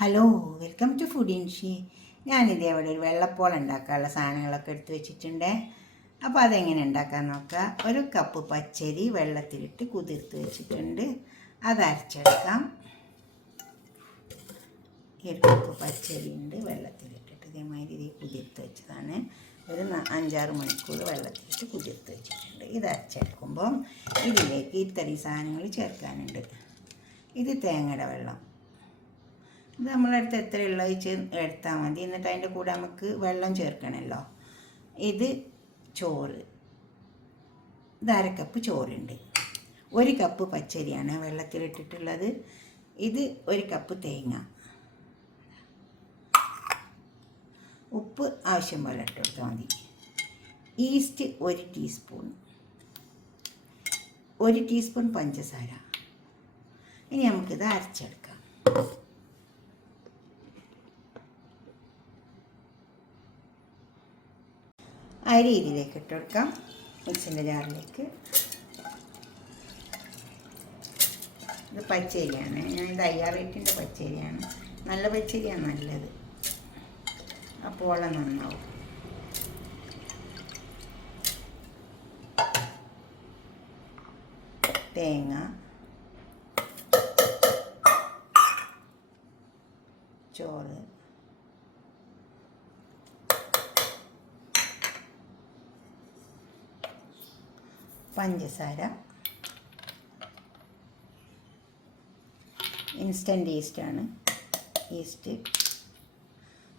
Hello, welcome to food ഇൻഷി. ഞാനിതേ അവിടെ ഒരു വെള്ളപ്പോളം ഉണ്ടാക്കാനുള്ള സാധനങ്ങളൊക്കെ എടുത്ത് വെച്ചിട്ടുണ്ട്. അപ്പോൾ അതെങ്ങനെ ഉണ്ടാക്കാൻ നോക്കാം. ഒരു കപ്പ് പച്ചരി വെള്ളത്തിലിട്ട് കുതിർത്ത് വെച്ചിട്ടുണ്ട്, അത് അരച്ചെടുക്കാം. ഒരു കപ്പ് പച്ചരി ഉണ്ട് വെള്ളത്തിലിട്ടിട്ട് ഇതേമാതിരി കുതിർത്ത് വെച്ചതാണ്. ഒരു 5-6 മണിക്കൂർ വെള്ളത്തിലിട്ട് കുതിർത്ത് വെച്ചിട്ടുണ്ട്. ഇത് അരച്ചെടുക്കുമ്പം ഇതിലേക്ക് ഇത്തരം സാധനങ്ങൾ ചേർക്കാനുണ്ട്. ഇത് തേങ്ങയുടെ വെള്ളം, ഇത് നമ്മളടുത്ത് എത്രയുള്ള എടുത്താൽ മതി. എന്നിട്ട് അതിൻ്റെ കൂടെ നമുക്ക് വെള്ളം ചേർക്കണമല്ലോ. ഇത് ചോറ്, ഇത് 1/2 കപ്പ് ചോറുണ്ട്. 1 കപ്പ് പച്ചരിയാണ് വെള്ളത്തിലിട്ടിട്ടുള്ളത്. ഇത് 1 കപ്പ് തേങ്ങ. ഉപ്പ് ആവശ്യം പോലെ ഇട്ട് കൊടുത്താൽ മതി. ഈസ്റ്റ് 1 ടീസ്പൂൺ, 1 ടീസ്പൂൺ പഞ്ചസാര. ഇനി നമുക്കിത് അരച്ചെടുക്കാം. അരി ഇതിലേക്ക് ഇട്ട് കൊടുക്കാം, മിക്സിൻ്റെ ജാറിലേക്ക്. ഇത് പച്ചരിയാണ്, ഞാൻ ഇത് IR8 പച്ചരിയാണ്. നല്ല പച്ചരിയാണ് നല്ലത്, അപ്പോൾ നന്നാവും. തേങ്ങ, ചോറ്, പഞ്ചസാര, ഇൻസ്റ്റൻറ്റ് ഈസ്റ്റാണ് ഈസ്റ്റ്.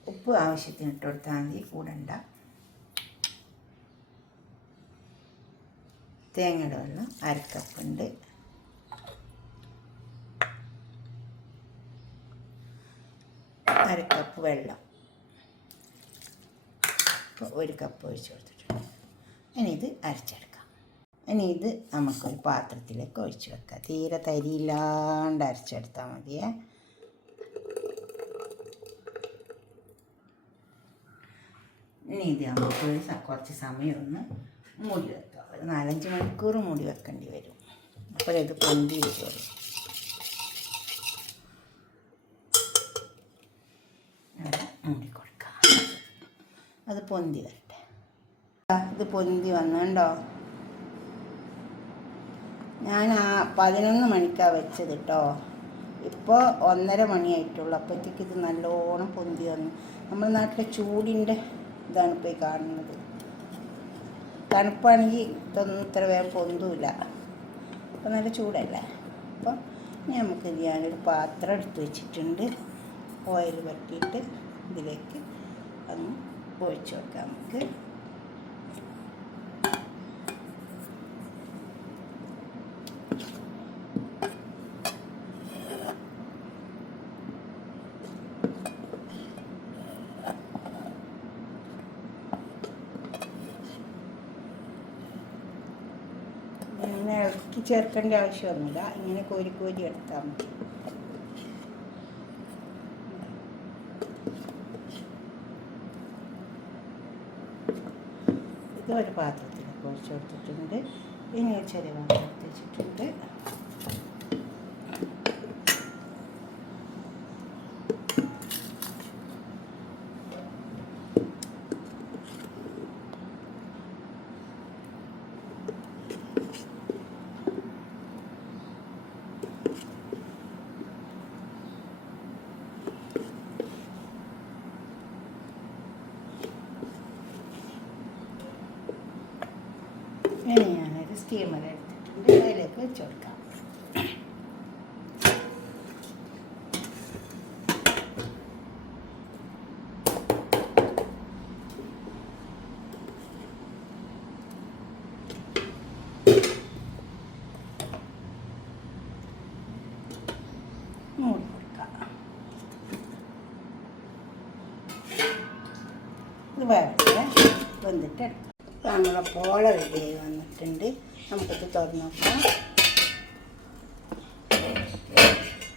ഉപ്പ് ആവശ്യത്തിന് ഇട്ട് കൊടുത്താൽ മതി, കൂടണ്ട. തേങ്ങയുടെ വെള്ളം 1/2 കപ്പുണ്ട്. അര കപ്പ് വെള്ളം, ഇപ്പോൾ 1 കപ്പ് ഒഴിച്ച് കൊടുത്തിട്ടുണ്ട്. ഇനി ഇത് അരച്ചെടുക്കാം. ഇനി ഇത് നമുക്കൊരു പാത്രത്തിലേക്ക് ഒഴിച്ച് വെക്കാം. തീരെ തരിയില്ലാണ്ട് അരച്ചെടുത്താൽ മതിയേ. ഇനി ഇത് നമുക്ക് കുറച്ച് സമയം ഒന്ന് മൂടി വെക്കാം. ഒരു 4-5 മണിക്കൂർ മൂടി വെക്കേണ്ടി വരും. അപ്പോഴത് പൊന്തി വരും. മൂടി കൊടുക്കാം, അത് പൊന്തി വരട്ടെ. ഇത് പൊന്തി വന്നുണ്ടോ? ഞാൻ 11 മണിക്കാണ് വെച്ചത് കേട്ടോ. ഇപ്പോൾ 1:30 മണിയായിട്ടുള്ളൂ. അപ്പോഴത്തേക്ക് ഇത് നല്ലോണം പൊന്തി വന്നു. നമ്മുടെ നാട്ടിലെ ചൂടിൻ്റെ ഇതാണ് ഇപ്പോൾ ഈ കാണുന്നത്. തണുപ്പാണെങ്കിൽ ഇതൊന്നും ഇത്ര വേഗം പൊന്തൂല. അപ്പോൾ നല്ല ചൂടല്ലേ. അപ്പോൾ നമുക്ക് ഞാനൊരു പാത്രം എടുത്ത് വെച്ചിട്ടുണ്ട്. ഓയിൽ വരട്ടിയിട്ട് ഇതിലേക്ക് ഒന്ന് ഒഴിച്ച് വെക്കാം. നമുക്ക് ഇങ്ങനെ ഇളക്കി ചേർക്കേണ്ട ആവശ്യമൊന്നുമില്ല, ഇങ്ങനെ കോരി കോരി എടുത്താൽ മതി. ഇതൊരു പാത്രത്തിലേക്ക് ഒഴിച്ച് കൊടുത്തിട്ടുണ്ട്. ഇനി ചെറിയ പാത്രം എടുത്ത് വെച്ചിട്ടുണ്ട്. ഇനി ഞാനൊരു സ്റ്റീമർ എടുത്തിട്ടുണ്ട്, അതിലേക്ക് വെച്ച് കൊടുക്കാം. മൂടി കൊടുക്കാം. ഇത് വേറെ വന്നിട്ട് എടുക്കാം. നമ്മളെ പോള റെഡിയായി വന്നിട്ടുണ്ട്. നമുക്കിത് തുറന്ന് നോക്കാം.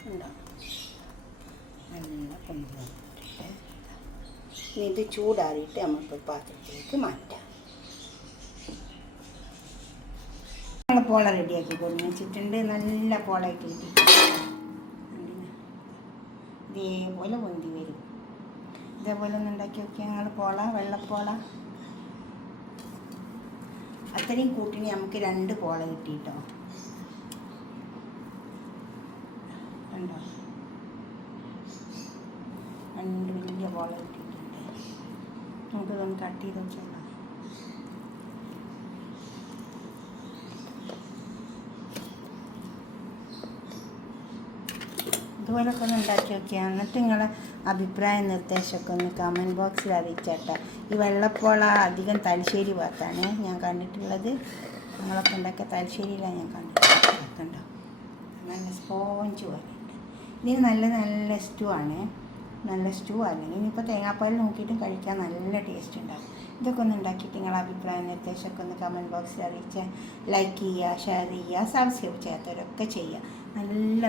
ഉണ്ടോ, നല്ല പൊന്തി വന്നിട്ടുണ്ട്. ഇനി ഇത് ചൂടാറിയിട്ട് നമുക്ക് പാത്രത്തിലേക്ക് മാറ്റാം. നമ്മൾ പോള റെഡിയാക്കി കൊടുന്ന് വെച്ചിട്ടുണ്ട്. നല്ല പോളായിട്ട് കിട്ടിയിട്ടുണ്ട്. ഇതേപോലെ പൊന്തി വരും. ഇതേപോലെ ഒന്ന് ഉണ്ടാക്കി നോക്കിയാൽ ഞങ്ങൾ പോള, വെള്ളപ്പോള അത്രയും കൂട്ടിന് നമുക്ക് 2 പോള കിട്ടിയിട്ടോ. കണ്ടോ, 2 വലിയ പോള കിട്ടിയിട്ടുണ്ട്. നമുക്കിതൊന്ന് കട്ട് ചെയ്ത് വെച്ചാലോ. ഇതുപോലൊക്കെ ഒന്ന് ഉണ്ടാക്കി നോക്കിയാൽ. എന്നിട്ട് നിങ്ങളെ അഭിപ്രായ നിർദ്ദേശമൊക്കെ ഒന്ന് കമൻറ്റ് ബോക്സിൽ അറിയിച്ചേട്ടാ. ഈ വെള്ളപ്പോള അധികം തലശ്ശേരി ഭാഗത്താണ് ഞാൻ കണ്ടിട്ടുള്ളത്. ഞങ്ങളൊക്കെ ഉണ്ടാക്കിയ തലശ്ശേരിയിലാണ് ഞാൻ കണ്ടിട്ടുള്ളത്. കണ്ടോ, നല്ല സ്പോഞ്ച് പോലെയുണ്ട്. ഇതിന് നല്ല സ്റ്റൂ ആണ്. നല്ല സ്റ്റൂ അല്ലെങ്കിൽ ഇനിയിപ്പോൾ തേങ്ങാപ്പാൽ നോക്കിയിട്ട് കഴിക്കാൻ നല്ല ടേസ്റ്റ് ഉണ്ടാകും. ഇതൊക്കെ ഒന്ന് ഉണ്ടാക്കിയിട്ട് നിങ്ങളെ അഭിപ്രായ നിർദ്ദേശമൊക്കെ ഒന്ന് കമൻറ്റ് ബോക്സിൽ അറിയിച്ചാൽ. ലൈക്ക് ചെയ്യുക, ഷെയർ ചെയ്യുക, സബ്സ്ക്രൈബ് ചെയ്യാത്തവരൊക്കെ ചെയ്യുക.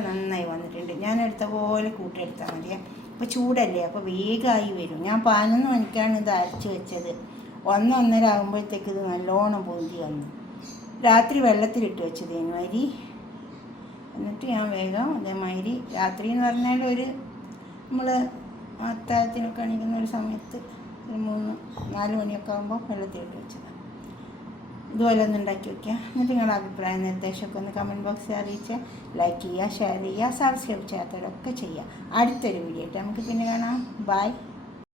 നന്നായി വന്നിട്ടുണ്ട്. ഞാൻ എടുത്ത പോലെ കൂട്ടിയെടുത്താൽ മതി. ഇപ്പോൾ ചൂടല്ലേ, അപ്പോൾ വേഗമായി വരും. ഞാൻ 11 മണിക്കാണ് ഇത് അരച്ച് വെച്ചത്. 1-1:30 ആകുമ്പോഴത്തേക്ക് ഇത് നല്ലോണം പൊന്തി വന്നു. രാത്രി വെള്ളത്തിലിട്ട് വെച്ചത് അരി. എന്നിട്ട് ഞാൻ വേഗം അതേമാതിരി രാത്രി എന്ന് പറഞ്ഞാൽ നമ്മൾ അത്താഴത്തിനൊക്കെ എണീക്കുന്ന ഒരു സമയത്ത് 3-4 മണിയൊക്കെ ആകുമ്പോൾ വെള്ളത്തിലിട്ട് വെച്ചതാണ്. ഇതുപോലെ ഒന്ന് ഉണ്ടാക്കി വയ്ക്കുക. എന്നിട്ട് നിങ്ങളുടെ അഭിപ്രായ നിർദ്ദേശമൊക്കെ ഒന്ന് കമൻറ്റ് ബോക്സിൽ അറിയിച്ചാൽ. ലൈക്ക് ചെയ്യുക, ഷെയർ ചെയ്യുക, സബ്സ്ക്രൈബ് ചെയ്യാത്തവരൊക്കെ ചെയ്യുക. അടുത്തൊരു വീഡിയോ ആയിട്ട് നമുക്ക് പിന്നെ കാണാം. ബൈ.